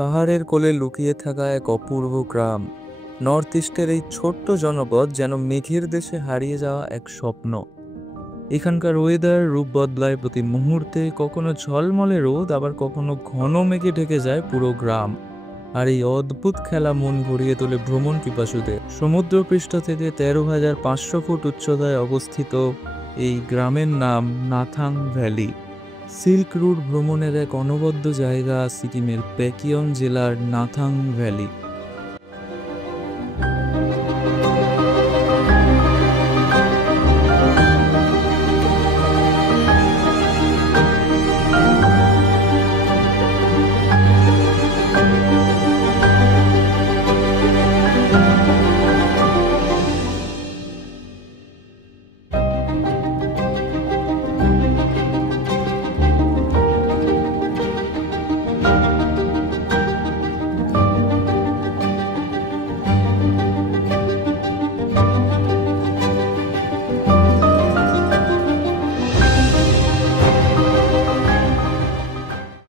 পাহাড়ের কোলে লুকিয়ে থাকা এক অপূর্ব গ্রাম। নর্থ ইস্টের এই ছোট্ট জনপদ যেন মেঘের দেশে হারিয়ে যাওয়া এক স্বপ্ন। এখানকার ওয়েদার রূপ বদলায় প্রতি মুহূর্তে, কখনো ঝলমলে রোদ, আবার কখনো ঘন মেঘে ঢেকে যায় পুরো গ্রাম। আর এই অদ্ভুত খেলা মন ভরিয়ে তোলে ভ্রমণ পিপাসুদের। সমুদ্রপৃষ্ঠ থেকে 13,500 ফুট উচ্চতায় অবস্থিত এই গ্রামের নাম নাথাং ভ্যালি। সিল্ক রুট ভ্রমণের এক অনবদ্য জায়গা সিকিমের প্যাকিয়ং জেলার নাথাং ভ্যালি।